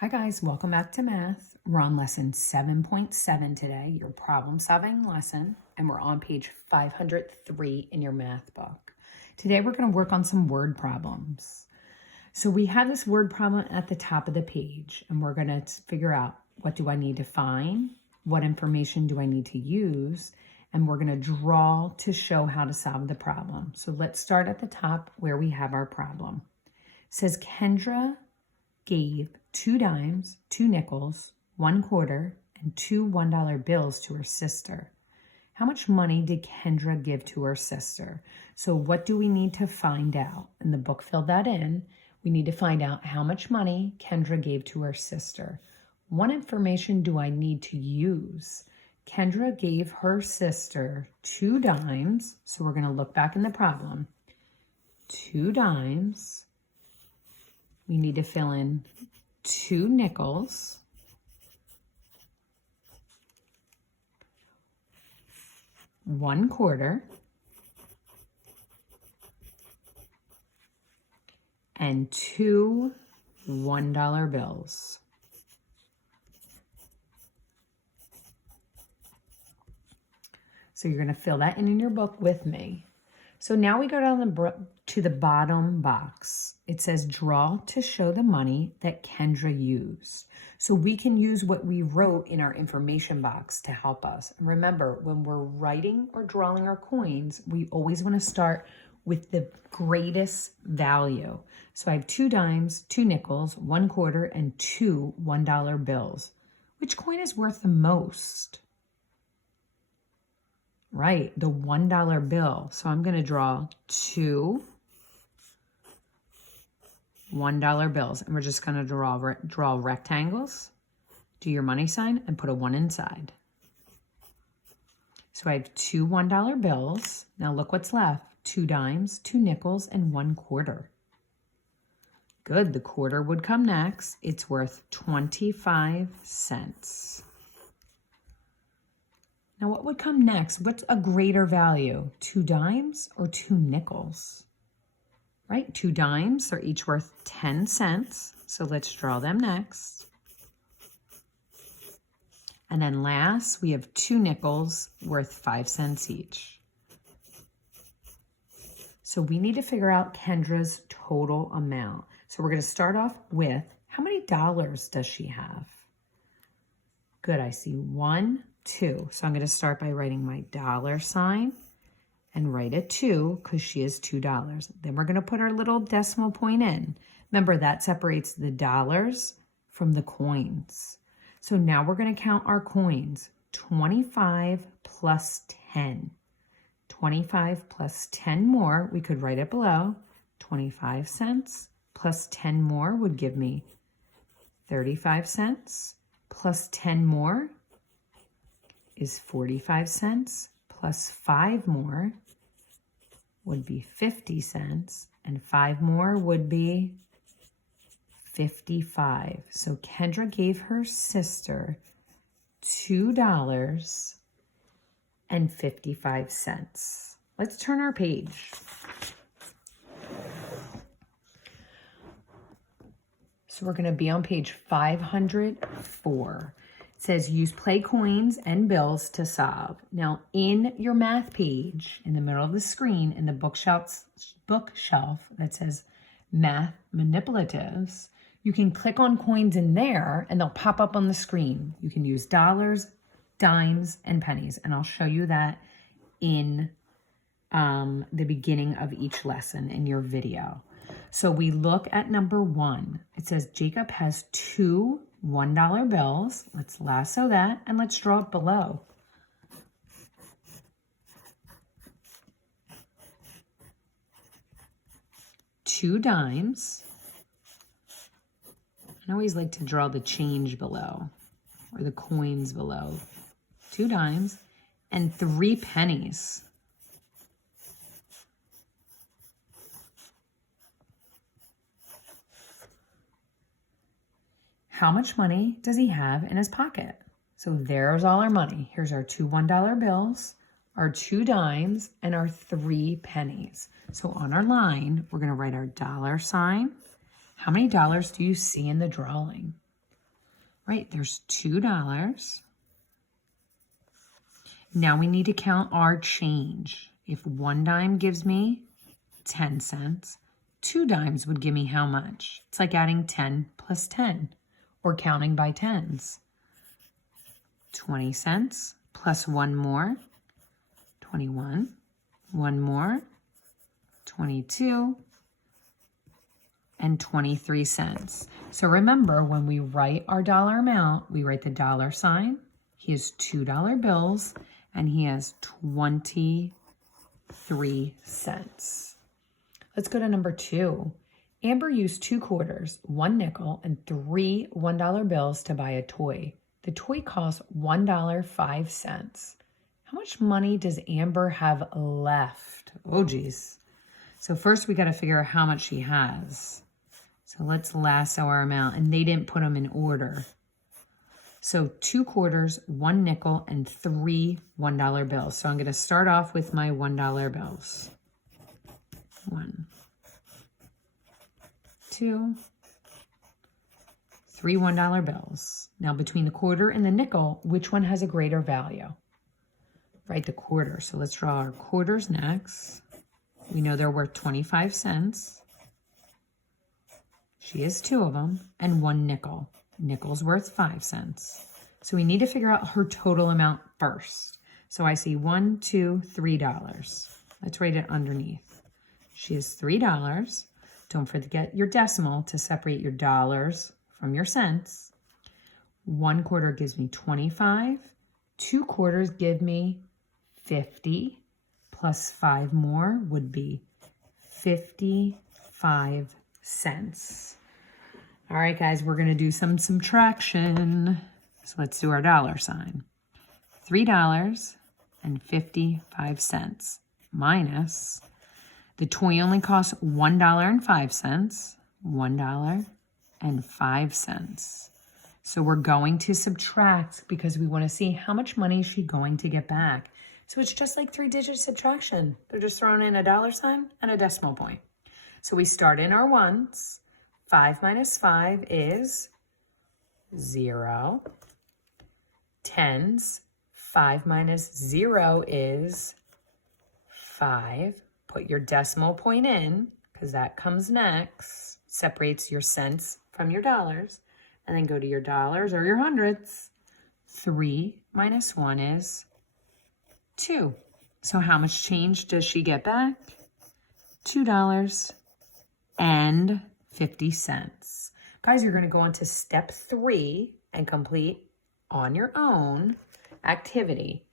Hi guys, welcome back to math. We're on lesson 7.7 today, your problem solving lesson, and we're on page 503 in your math book. Today we're going to work on some word problems. So we have this word problem at the top of the page, and we're going to figure out what do I need to find, what information do I need to use, and we're going to draw to show how to solve the problem. So let's start at the top where we have our problem. It says Kendra gave 2 dimes, 2 nickels, 1 quarter, and 2 $1 bills to her sister. How much money did Kendra give to her sister? So what do we need to find out? And the book filled that in. We need to find out how much money Kendra gave to her sister. What information do I need to use? Kendra gave her sister 2 dimes. So we're going to look back in the problem. 2 dimes. We need to fill in 2 nickels, 1 quarter, and 2 $1 bills. So you're going to fill that in your book with me. So now we go down to the bottom box. It says draw to show the money that Kendra used. So we can use what we wrote in our information box to help us. And remember, when we're writing or drawing our coins, we always want to start with the greatest value. So I have 2 dimes, 2 nickels, 1 quarter, and 2 $1 bills. Which coin is worth the most? Right, the $1 bill. So I'm going to draw 2 $1 bills. And we're just going to draw rectangles, do your money sign, and put a 1 inside. So I have 2 $1 bills. Now look what's left. 2 dimes, 2 nickels, and 1 quarter. Good, the quarter would come next. It's worth 25 cents. Now what would come next? What's a greater value? 2 dimes or 2 nickels? Right, 2 dimes are each worth 10 cents. So let's draw them next. And then last, we have 2 nickels worth 5 cents each. So we need to figure out Kendra's total amount. So we're going to start off with, how many dollars does she have? Good, I see 1, 2. So I'm going to start by writing my dollar sign and write a 2 because she has $2. Then we're going to put our little decimal point in. Remember, that separates the dollars from the coins. So now we're going to count our coins. 25 plus 10. 25 plus 10 more, we could write it below. 25 cents plus 10 more would give me 35 cents. Plus 10 more is 45 cents, plus 5 more would be 50 cents, and 5 more would be 55. So Kendra gave her sister $2.55. Let's turn our page. So we're going to be on page 504. It says use play coins and bills to solve. Now in your math page, in the middle of the screen, in the bookshelf that says math manipulatives, you can click on coins in there and they'll pop up on the screen. You can use dollars, dimes, and pennies. And I'll show you that in the beginning of each lesson in your video. So we look at number 1. It says Jacob has 2 $1 bills. Let's lasso that and let's draw it below. Two dimes. I always like to draw the change below or the coins below. 2 dimes and 3 pennies. How much money does he have in his pocket? So there's all our money. Here's our 2 $1 bills, our 2 dimes, and our 3 pennies. So on our line, we're going to write our dollar sign. How many dollars do you see in the drawing? Right, there's $2. Now we need to count our change. If 1 dime gives me 10 cents, 2 dimes would give me how much? It's like adding 10 plus 10 or counting by tens. 20 cents plus 1 more, 21, 1 more, 22, and 23 cents. So remember, when we write our dollar amount, we write the dollar sign. He has $2 bills, and he has 23 cents. Let's go to number 2. Amber used 2 quarters, 1 nickel, and 3 $1 bills to buy a toy. The toy cost $1.05. How much money does Amber have left? Oh, geez. So first we got to figure out how much she has. So let's lasso our amount, and they didn't put them in order. So 2 quarters, 1 nickel, and 3 $1 bills. So I'm going to start off with my $1 bills. 1, 2, 3 $1 bills. Now between the quarter and the nickel, which one has a greater value? Right, the quarter. So let's draw our quarters next. We know they're worth 25 cents. She has 2 of them, and 1 nickel. Nickel's worth 5 cents. So we need to figure out her total amount first. So I see $1, $2, $3. Let's write it underneath. She has $3. Don't forget your decimal to separate your dollars from your cents. 1 quarter gives me 25. 2 quarters give me 50. Plus 5 more would be 55 cents. All right, guys, we're going to do some subtraction. So let's do our dollar sign. $3.55 minus the toy only costs $1.05. $1.05. So we're going to subtract because we want to see how much money is she going to get back. So it's just like 3-digit subtraction. They're just throwing in a dollar sign and a decimal point. So we start in our ones. 5 minus 5 is 0. Tens. 5 minus 0 is 5. Put your decimal point in, because that comes next. Separates your cents from your dollars. And then go to your dollars or your hundreds. 3 minus 1 is 2. So how much change does she get back? $2.50. Guys, you're going to go on to step 3 and complete on your own activity.